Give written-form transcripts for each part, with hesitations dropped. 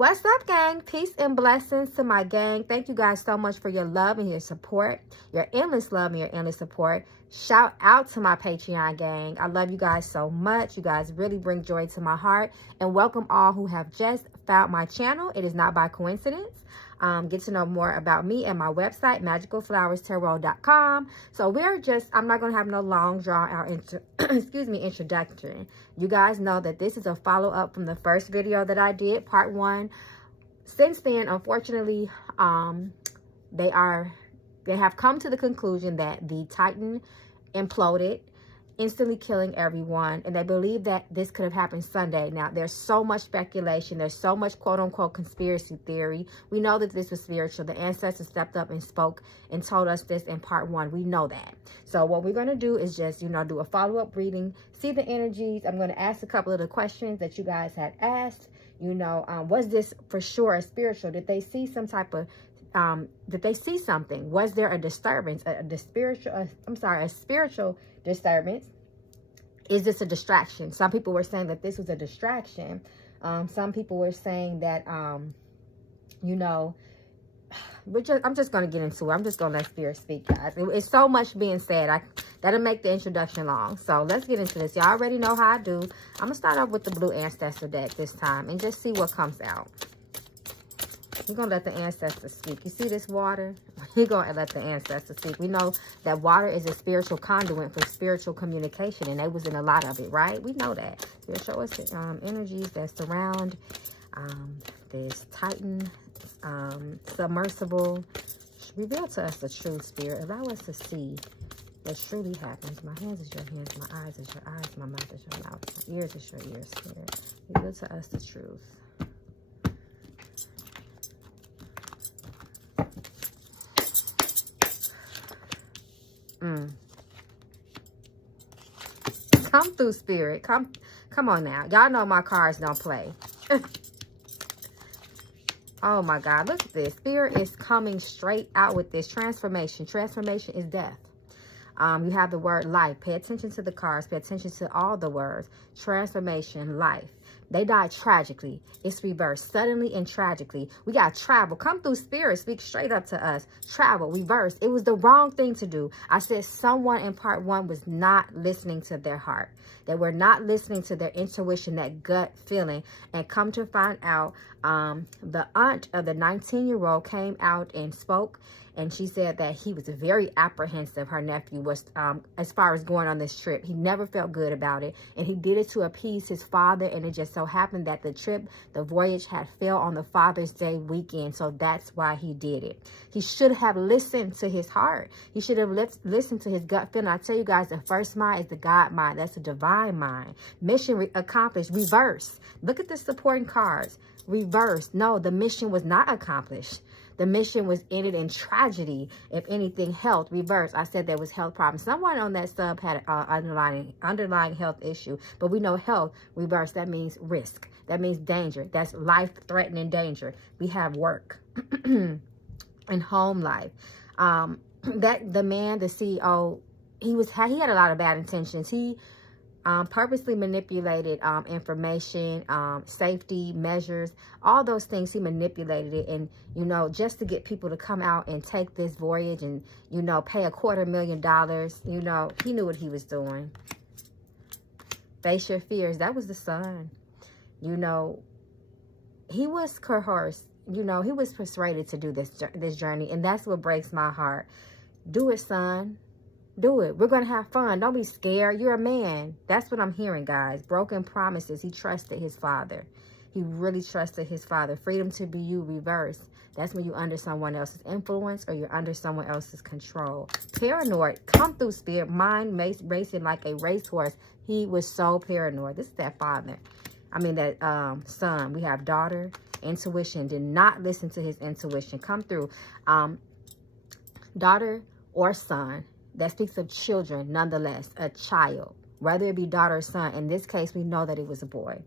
What's up, gang? Peace and blessings to my gang. Thank you guys so much for your love and your support, your endless love and your endless support. Shout out to my Patreon gang. I love you guys so much. You guys really bring joy to my heart. And welcome all who have just found my channel. It is not by coincidence. Get to know more about me at my website, magicalflowerstarot.com. So I'm not going to have no long drawn out introduction. You guys know that this is a follow-up from the first video that I did, part 1. Since then, unfortunately, they have come to the conclusion that the Titan imploded, instantly killing everyone, and they believe that this could have happened Sunday. Now, there's so much speculation, there's so much quote-unquote conspiracy theory. We know that this was spiritual. The ancestors stepped up and spoke and told us this in part 1. We know that. So what we're going to do is just, do a follow-up reading, see the energies. I'm going to ask a couple of the questions that you guys had asked. Was this for sure a spiritual? Did they see some type of did they see something? Was there a disturbance, a spiritual disturbance? Is this a distraction? Some people were saying that this was a distraction. Some people were saying that, I'm just going to get into it. I'm just going to let spirit speak, guys. It's so much being said. That'll make the introduction long. So let's get into this. Y'all already know how I do. I'm going to start off with the blue Ancestor deck this time and just see what comes out. We're going to let the ancestors speak. You see this water? We're going to let the ancestors speak. We know that water is a spiritual conduit for spiritual communication, and they was in a lot of it, right? We know that. So it'll show us energies that surround this Titan, submersible. Reveal to us the truth, Spirit. Allow us to see what truly happens. My hands is your hands. My eyes is your eyes. My mouth is your mouth. My ears is your ears, Spirit. Reveal to us the truth. Come through, Spirit. Come on now. Y'all know my cards don't play. Oh my God, look at this. Spirit is coming straight out with this transformation. Transformation is death. You have the word life. Pay attention to the cards. Pay attention to all the words. Transformation, life. They died tragically. It's reversed. Suddenly and tragically. We got travel. Come through, Spirit. Speak straight up to us. Travel. Reverse. It was the wrong thing to do. I said someone in part 1 was not listening to their heart. They were not listening to their intuition, that gut feeling. And come to find out, the aunt of the 19-year-old came out and spoke. And she said that he was very apprehensive, her nephew was, as far as going on this trip. He never felt good about it. And he did it to appease his father. And it just so happened that the voyage had fell on the Father's Day weekend. So that's why he did it. He should have listened to his heart. He should have listened to his gut feeling. I tell you guys, the first mind is the God mind. That's the divine mind. Mission accomplished. Reverse. Look at the supporting cards. Reverse. No, the mission was not accomplished. The mission was ended in tragedy. If anything, health, reverse. I said there was health problems. Someone on that sub had an underlying health issue. But we know health, reverse, that means risk. That means danger. That's life-threatening danger. We have work and home life. That the man, the CEO, he had a lot of bad intentions. He purposely manipulated information, safety measures, all those things. He manipulated it, and just to get people to come out and take this voyage and pay $250,000. He knew what he was doing. Face your fears. That was the son. He was coerced. He was persuaded to do this journey, and that's what breaks my heart. Do it, son. Do it. We're going to have fun. Don't be scared. You're a man. That's what I'm hearing, guys. Broken promises. He trusted his father. He really trusted his father. Freedom to be you, reverse. That's when you're under someone else's influence or you're under someone else's control. Paranoid. Come through, Spirit. Mind racing like a racehorse. He was so paranoid. This is that father. That son. We have daughter. Intuition. Did not listen to his intuition. Come through. Daughter or son. That speaks of children, nonetheless, a child, whether it be daughter or son. In this case, we know that it was a boy.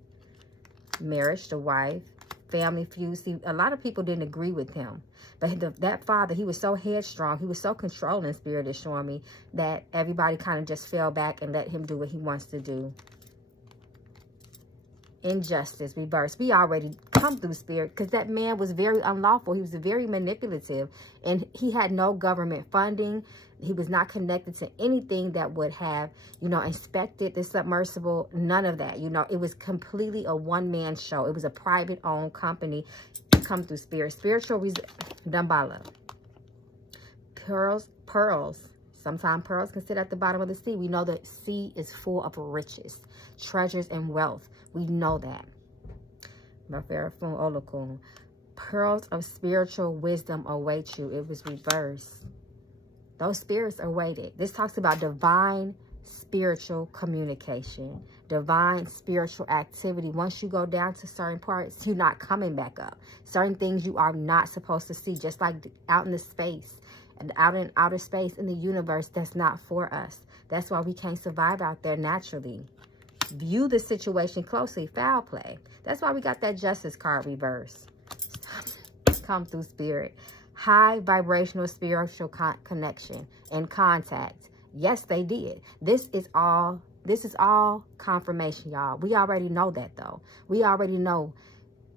Marriage, the wife, family feud. See, a lot of people didn't agree with him. But that father, he was so headstrong. He was so controlling, Spirit is showing me, that everybody kind of just fell back and let him do what he wants to do. injustice, reverse. We already come through, Spirit, because that man was very unlawful. He was very manipulative, and he had no government funding. He was not connected to anything that would have, you know, inspected the submersible. None of that. You know, it was completely a one-man show. It was a private-owned company. Come through, Spirit. Spiritual Dambala. Pearls. Sometimes pearls can sit at the bottom of the sea. We know the sea is full of riches, treasures, and wealth. We know that. Pearls of spiritual wisdom await you. It was reversed. Those spirits are waited. This talks about divine spiritual communication, divine spiritual activity. Once you go down to certain parts, you're not coming back up. Certain things you are not supposed to see, just like out in the space and out in outer space in the universe. That's not for us. That's why we can't survive out there naturally. View the situation closely. Foul play. That's why we got that justice card reverse. Come through, Spirit. High vibrational spiritual connection and contact. Yes, they did. This is all confirmation, y'all. We already know that, though. We already know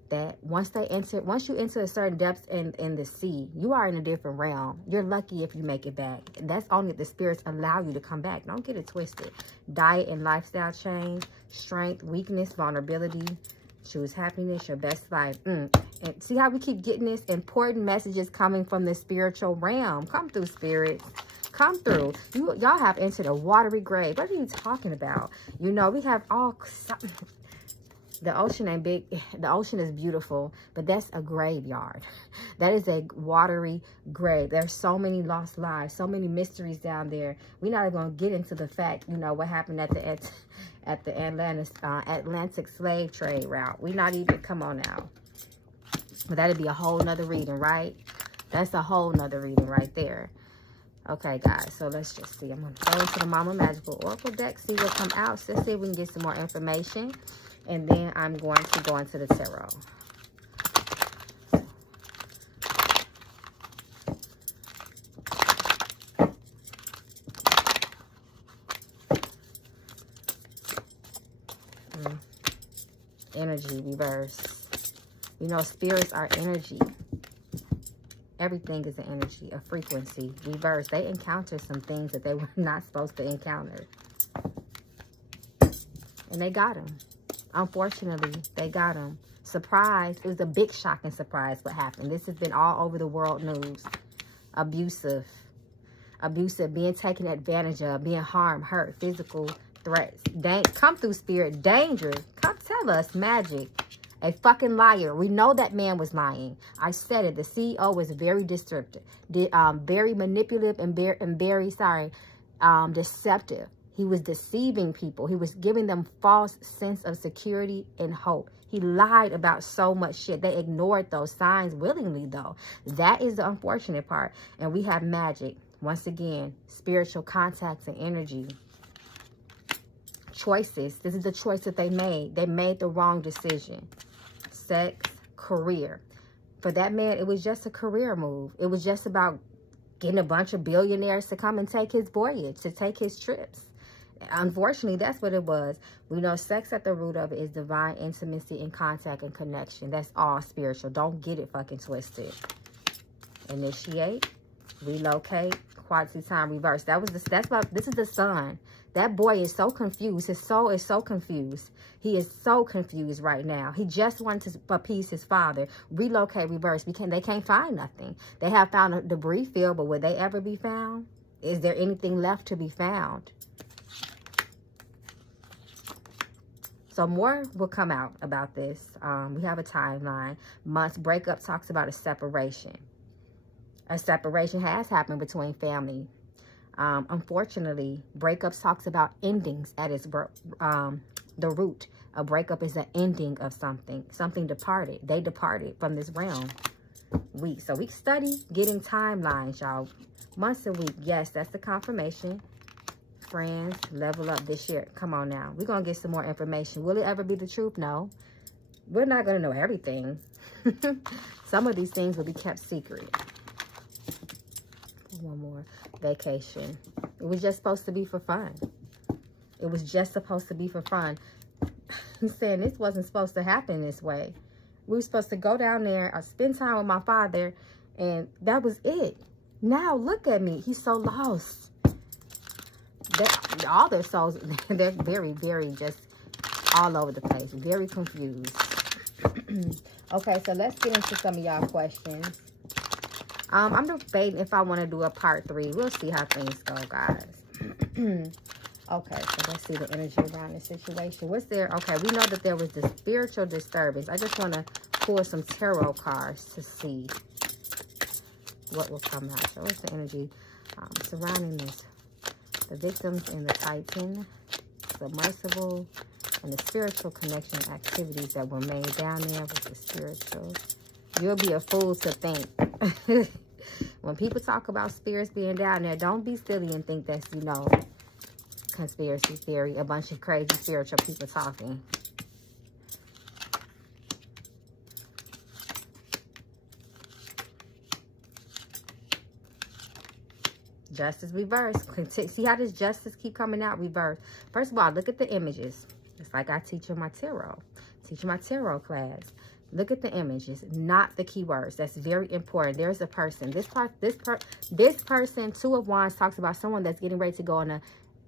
that once you enter a certain depth in the sea, you are in a different realm. You're lucky if you make it back. And that's only if the spirits allow you to come back. Don't get it twisted. Diet and lifestyle change, strength, weakness, vulnerability. Choose happiness, your best life. And see how we keep getting this important messages coming from the spiritual realm. Come through, spirits. Come through. Y'all have entered a watery grave. What are you talking about? You know, we have all... The ocean ain't big. The ocean is beautiful, but that's a graveyard. That is a watery grave. There's so many lost lives, so many mysteries down there. We're not even going to get into the fact, you know, what happened at the Atlantic slave trade route. We're not even, come on now. But that'd be a whole nother reading, right? That's a whole nother reading right there. Okay, guys, so let's just see. I'm going to go into the Mama Magical Oracle deck, see what come out. So let's see if we can get some more information. And then I'm going to go into the tarot. Energy reverse. You know, spirits are energy. Everything is an energy, a frequency. Reverse. They encounter some things that they were not supposed to encounter. And they got them. Unfortunately, they got him. Surprise. It was a big shocking surprise what happened. This has been all over the world news. Abusive, being taken advantage of, being harmed, hurt, physical threats. Come through, Spirit. Danger. Come tell us, magic. A fucking liar. We know that man was lying. I said it. The CEO was very destructive, very manipulative, and very deceptive. He was deceiving people. He was giving them false sense of security and hope. He lied about so much shit. They ignored those signs willingly, though. That is the unfortunate part. And we have magic. Once again, spiritual contacts and energy. Choices. This is the choice that they made. They made the wrong decision. Sex, career. For that man, it was just a career move. It was just about getting a bunch of billionaires to come and take his voyage, to take his trips. Unfortunately, that's what it was. We know sex at the root of it is divine intimacy and contact and connection. That's all spiritual. Don't get it fucking twisted. Initiate, relocate, quality time reverse. This is the sun. That boy is so confused. His soul is so confused. He is so confused right now. He just wanted to appease his father. Relocate, reverse. They can't find nothing. They have found a debris field, but will they ever be found? Is there anything left to be found? So more will come out about this. We have a timeline. Months. Breakup talks about a separation. A separation has happened between family. Unfortunately, breakups talks about endings at its the root. A breakup is an ending of something. Something departed. They departed from this realm. So we study getting timelines, y'all. Months and week. Yes, that's the confirmation. Friends, level up this year. Come on now. We're going to get some more information. Will it ever be the truth? No. We're not going to know everything. Some of these things will be kept secret. One more. Vacation. It was just supposed to be for fun. It was just supposed to be for fun. He's saying this wasn't supposed to happen this way. We were supposed to go down there or spend time with my father, and that was it. Now look at me. He's so lost. All their souls, they're very, very just all over the place. Very confused. Okay, so let's get into some of y'all questions. I'm debating if I want to do a part 3. We'll see how things go, guys. Okay, so let's see the energy around the situation. What's there? Okay, we know that there was this spiritual disturbance. I just want to pull some tarot cards to see what will come out. So what's the energy surrounding this? The victims and the Titan, submersible, and the spiritual connection activities that were made down there with the spiritual. You'll be a fool to think. When people talk about spirits being down there, don't be silly and think that's, you know, conspiracy theory, a bunch of crazy spiritual people talking. Justice reverse. See how this justice keep coming out reverse. First of all, look at the images. It's like I teach in my tarot. Teaching my tarot class. Look at the images, not the keywords. That's very important. There's a person. This person, 2 of Wands, talks about someone that's getting ready to go on a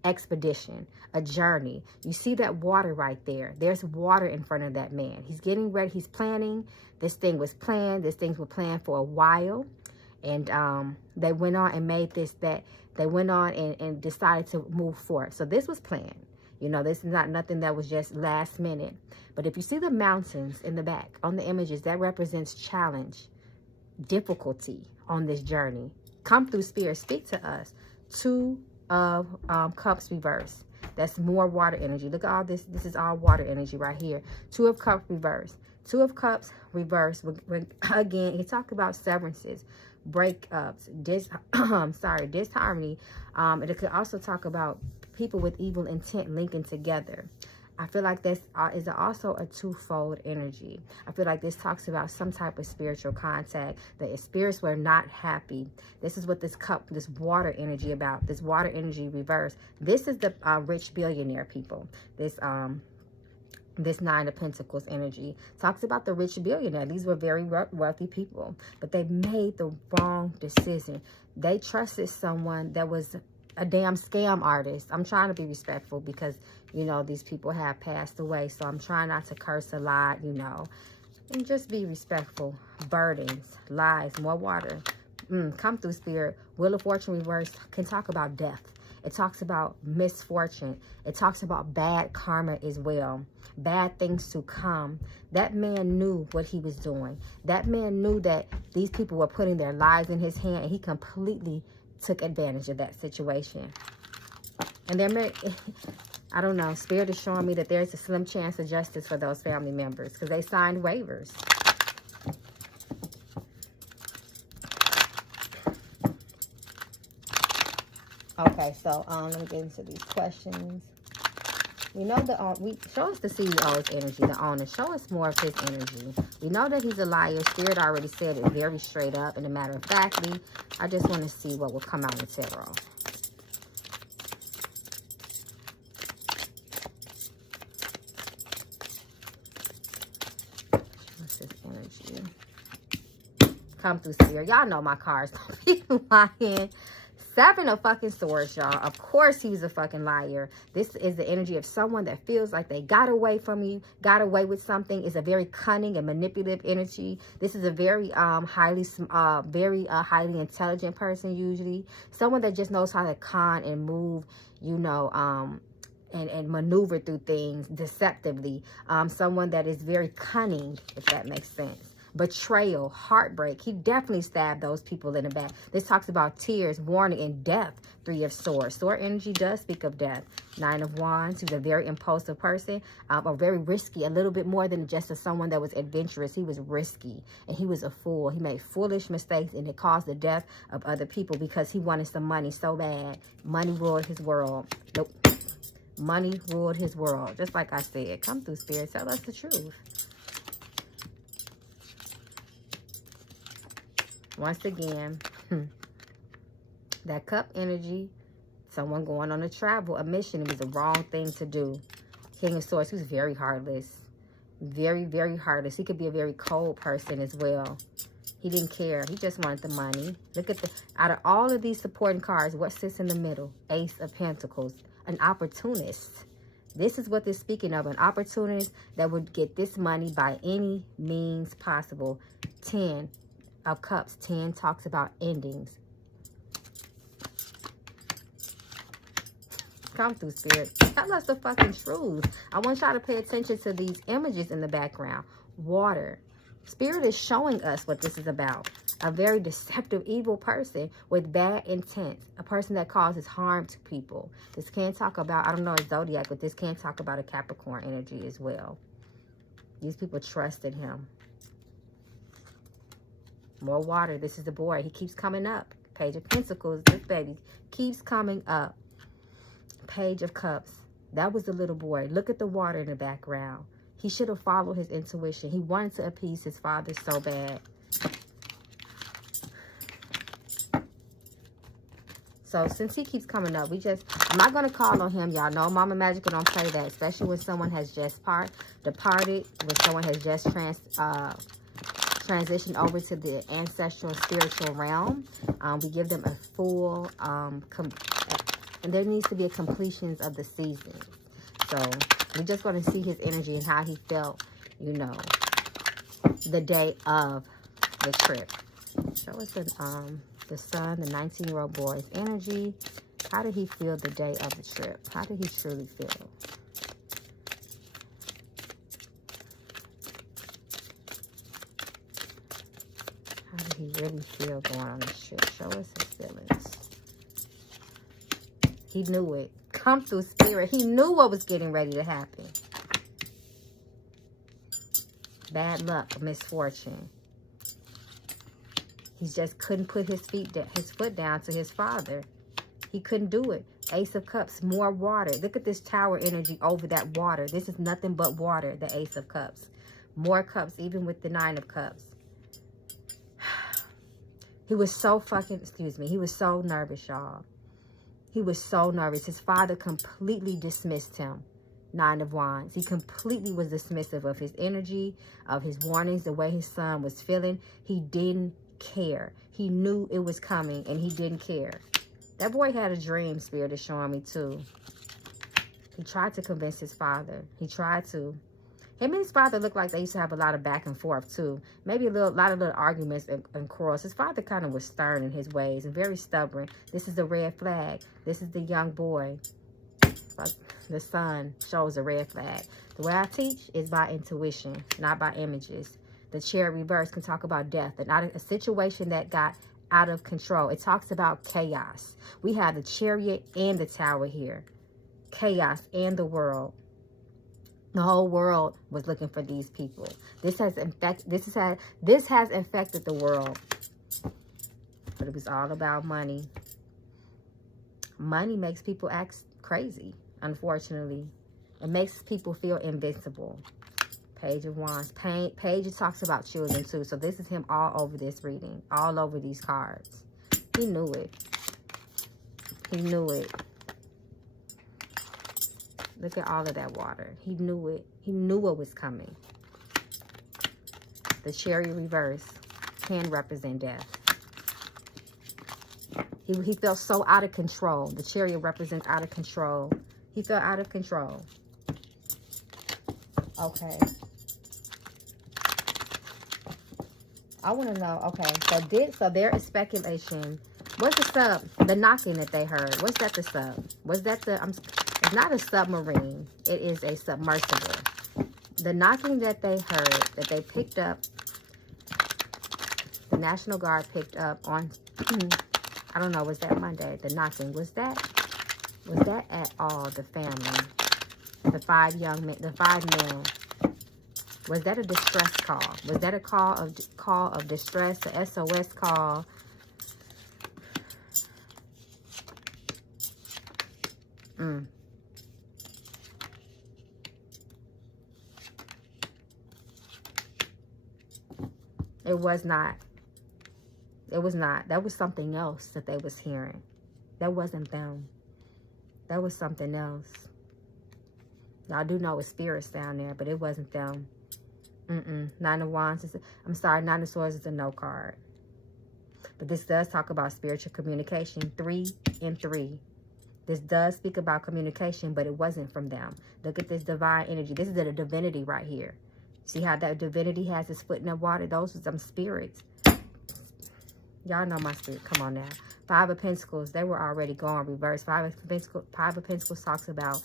expedition, a journey. You see that water right there. There's water in front of that man. He's getting ready. He's planning. This thing was planned. This thing was planned for a while. And they went on and made this, that they went on and decided to move forward. So this was planned. You know, this is not nothing that was just last minute. But if you see the mountains in the back on the images, that represents challenge, difficulty on this journey. Come through spirit, speak to us. 2 of Cups reverse. That's more water energy. Look at all this. This is all water energy right here. 2 of Cups reverse. 2 of Cups reverse. Again, he talked about severances, breakups, disharmony. It could also talk about people with evil intent linking together. I feel like this is also a twofold energy. I feel like this talks about some type of spiritual contact. The spirits were not happy. This is what this cup, this water energy about. This water energy reverse. This is the rich billionaire people. This 9 of Pentacles energy talks about the rich billionaire. These were very wealthy people, but they made the wrong decision. They trusted someone that was a damn scam artist. I'm trying to be respectful because, you know, these people have passed away. So I'm trying not to curse a lot, you know, and just be respectful. Burdens, lies, more water. Come through spirit. Wheel of Fortune reverse can talk about death. It talks about misfortune. It talks about bad karma as well. Bad things to come. That man knew what he was doing. That man knew that these people were putting their lives in his hand, and he completely took advantage of that situation. And they're, I don't know, spirit is showing me that there's a slim chance of justice for those family members because they signed waivers. Okay, so let me get into these questions. We know show us the CEO's energy, the owner. Show us more of his energy. We know that he's a liar. Spirit already said it very straight up and a matter of factly. I just want to see what will come out in tarot. What's his energy? Come through spirit. Y'all know my cards don't be lying. 7 of fucking swords, y'all. Of course he was a fucking liar. This is the energy of someone that feels like they got away from you, got away with something. It's a very cunning and manipulative energy. This is a very highly intelligent person usually. Someone that just knows how to con and move, you know, and maneuver through things deceptively. Someone that is very cunning, if that makes sense. Betrayal, heartbreak. He definitely stabbed those people in the back. This talks about tears, warning, and death. 3 of swords. Sword energy does speak of death. 9 of wands. He's a very impulsive person, or very risky. A little bit more than just someone that was adventurous. He was risky, and he was a fool. He made foolish mistakes, and it caused the death of other people because he wanted some money so bad. Money ruled his world. Nope. Money ruled his world. Just like I said. Come through, spirit. Tell us the truth. Once again, that cup energy, someone going on a travel, a mission, it was the wrong thing to do. King of Swords. He was very heartless. Very, very heartless. He could be a very cold person as well. He didn't care. He just wanted the money. Look at the, out of all of these supporting cards, what sits in the middle? Ace of Pentacles. An opportunist. This is what they're speaking of. An opportunist that would get this money by any means possible. 10 of Cups. 10 talks about endings. Come through, Spirit. Tell us the fucking truth. I want y'all to pay attention to these images in the background. Water. Spirit is showing us what this is about. A very deceptive, evil person with bad intent. A person that causes harm to people. This can talk about, I don't know a zodiac, but this can talk about a Capricorn energy as well. These people trusted him. More water. This is the boy. He keeps coming up. Page of Pentacles. This baby keeps coming up. Page of Cups. That was the little boy. Look at the water in the background. He should have followed his intuition. He wanted to appease his father so bad. So since he keeps coming up, I'm not going to call on him. Y'all know Mama Magical don't play that, especially when someone has just departed, when someone has just transitioned over to the ancestral spiritual realm. We give them a full and there needs to be a completion of the season. So we're just going to see his energy and how he felt, you know, the day of the trip. Show us the son, the 19-year-old boy's energy. How did he feel the day of the trip? How did he truly feel? How did he really feel going on this trip? Show us his feelings. He knew it. Come through, Spirit. He knew what was getting ready to happen. Bad luck, misfortune. He just couldn't put his foot down to his father. He couldn't do it. Ace of Cups, more water. Look at this tower energy over that water. This is nothing but water, the Ace of Cups. More cups, even with the 9 of Cups. He was so he was so nervous, y'all. He was so nervous. His father completely dismissed him. 9 of Wands. He completely was dismissive of his energy, of his warnings, the way his son was feeling. He didn't care. He knew it was coming and he didn't care. That boy had a dream, Spirit is showing me too. He tried to convince his father. He tried to. Him and his father looked like they used to have a lot of back and forth too. Maybe a lot of little arguments and quarrels. His father kind of was stern in his ways and very stubborn. This is the red flag. This is the young boy. But the son shows a red flag. The way I teach is by intuition, not by images. The Chariot reverse can talk about death and not a situation that got out of control. It talks about chaos. We have the Chariot and the Tower here. Chaos and the world. The whole world was looking for these people. This has infected the world. But it was all about money. Money makes people act crazy, unfortunately. It makes people feel invincible. Page of Wands. Page talks about children too. So this is him all over this reading. All over these cards. He knew it. He knew it. Look at all of that water. He knew it. He knew what was coming. The Chariot reverse can represent death. He felt so out of control. The Chariot represents out of control. He felt out of control. Okay. I want to know. Okay. So there is speculation. What's the sub? The knocking that they heard. What's that the sub? Was that the... It's not a submarine. It is a submersible. The knocking that they heard, that they picked up, the National Guard picked up on, I don't know, was that Monday? The knocking, was that at all the family? The 5 young men, the 5 men. Was that a distress call? Was that a call of distress, a SOS call? It was not. It was not. That was something else that they was hearing. That wasn't them. That was something else. Y'all do know it's spirits down there, but it wasn't them. Nine of Wands is, I'm sorry, Nine of Swords is a no card. But this does talk about spiritual communication. 3 and 3. This does speak about communication, but it wasn't from them. Look at this divine energy. This is a divinity right here. See how that divinity has its foot in the water? Those are some spirits. Y'all know my spirit. Come on now. 5 of Pentacles. They were already gone reverse. 5 of Pentacles talks about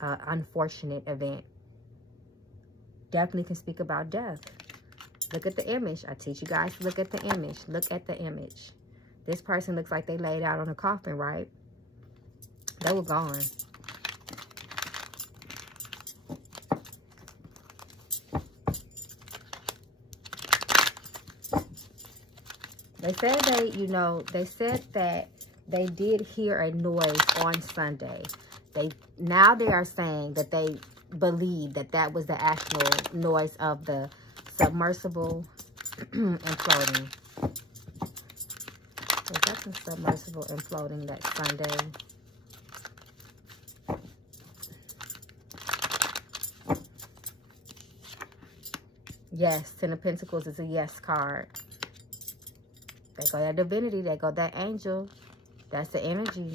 an unfortunate event. Definitely can speak about death. Look at the image. I teach you guys to look at the image. Look at the image. This person looks like they laid out on a coffin, right? They were gone. They said they said that they did hear a noise on Sunday. Now they are saying that they believe that that was the actual noise of the submersible imploding. Was that the submersible imploding that Sunday? Yes, Ten of Pentacles is a yes card. They go that divinity. They go that angel. That's the energy.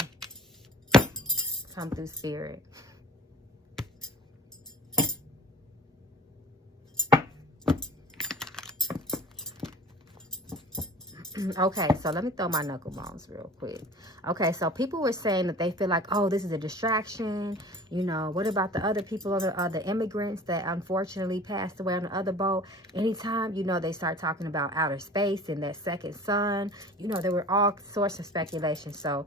Come through spirit. Okay, so let me throw my knuckle bones real quick. Okay, so people were saying that they feel like, oh, this is a distraction. You know, what about the other people, the immigrants that unfortunately passed away on the other boat? Anytime, you know, they start talking about outer space and that second sun, you know, there were all sorts of speculation. So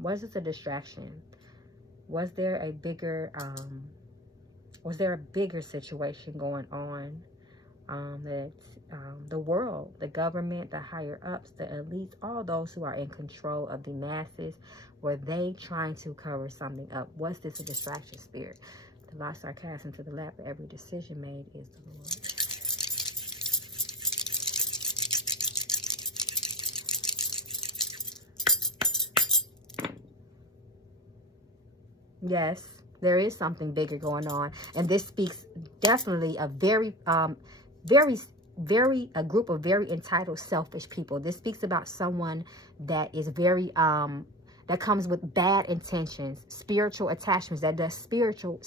was this a distraction? Was there a bigger situation going on? That the world, the government, the higher ups, the elites, all those who are in control of the masses, were they trying to cover something up? Was this a distraction spirit? The lost are cast into the lap of every decision made is the Lord. Yes, there is something bigger going on, and this speaks definitely a a group of very entitled, selfish people. This speaks about someone that is very that comes with bad intentions, spiritual attachments, that does spiritual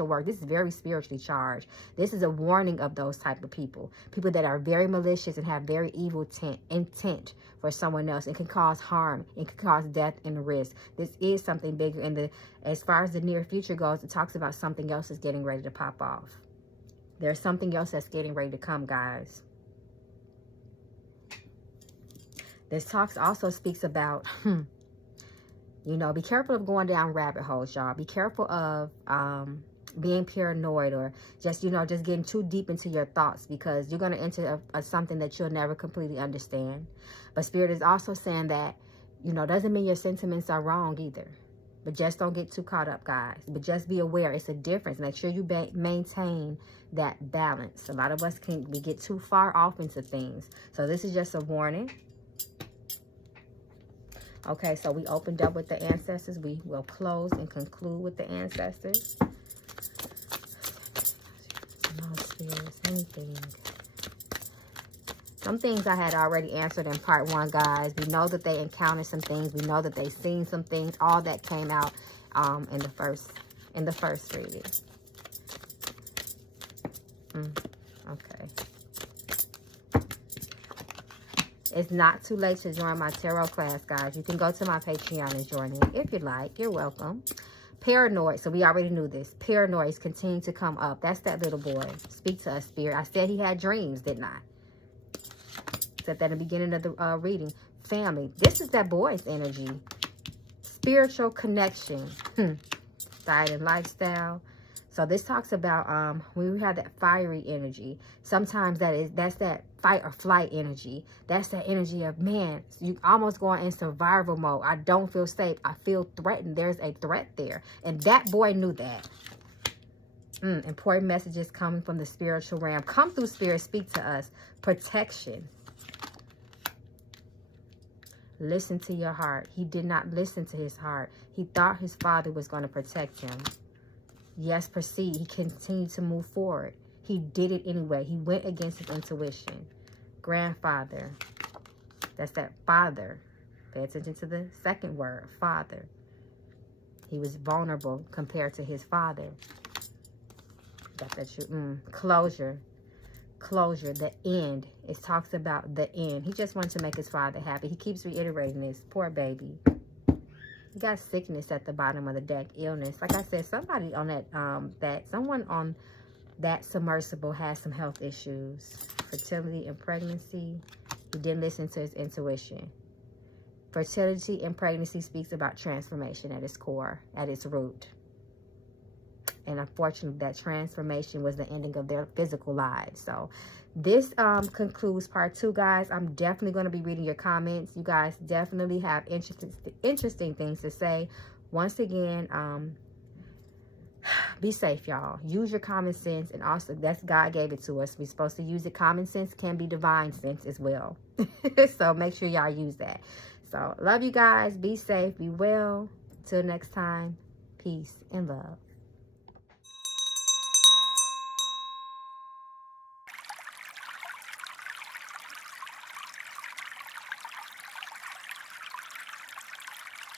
work. This is very spiritually charged. This is a warning of those type of people that are very malicious and have very evil intent for someone else, and can cause harm and can cause death and risk. This is something bigger. And as far as the near future goes, it talks about something else is getting ready to pop off. There's something else that's getting ready to come, guys. This talks also speaks about, you know, be careful of going down rabbit holes, y'all. Be careful of being paranoid, or just, you know, just getting too deep into your thoughts, because you're going to enter something that you'll never completely understand. But Spirit is also saying that, you know, doesn't mean your sentiments are wrong either. But just don't get too caught up, guys. But just be aware. It's a difference. Make sure you maintain that balance. A lot of us we get too far off into things. So this is just a warning. Okay, so we opened up with the ancestors. We will close and conclude with the ancestors. No spirits, anything. Some things I had already answered in part 1, guys. We know that they encountered some things. We know that they've seen some things. All that came out in the first reading. Okay. It's not too late to join my tarot class, guys. You can go to my Patreon and join in if you'd like. You're welcome. Paranoid. So we already knew this. Paranoids continue to come up. That's that little boy. Speak to us, Spirit. I said he had dreams, didn't I? Said that in the beginning of the reading. Family. This is that boy's energy. Spiritual connection. Diet and lifestyle. So this talks about when we have that fiery energy. Sometimes that's that fight or flight energy. That's that energy of, man, you almost going in survival mode. I don't feel safe. I feel threatened. There's a threat there. And that boy knew that. Important messages coming from the spiritual realm. Come through, Spirit. Speak to us. Protection. Listen to your heart. He did not listen to his heart. He thought his father was going to protect him. Yes, proceed. He continued to move forward. He did it anyway. He went against his intuition. Grandfather. That's that father. Pay attention to the second word, father. He was vulnerable compared to his father. Got that? Closure. Closure. The end. It talks about the end. He just wanted to make his father happy. He keeps reiterating this. Poor baby. You got sickness at the bottom of the deck. Illness. Like I said, somebody on someone on that submersible has some health issues. Fertility and pregnancy. He didn't listen to his intuition. Fertility and pregnancy speaks about transformation at its core, at its root. And unfortunately, that transformation was the ending of their physical lives. So this concludes part 2, guys. I'm definitely going to be reading your comments. You guys definitely have interesting things to say. Once again, be safe, y'all. Use your common sense. And also, that's God gave it to us. We're supposed to use it. Common sense can be divine sense as well. So make sure y'all use that. So love you guys. Be safe. Be well. Till next time. Peace and love.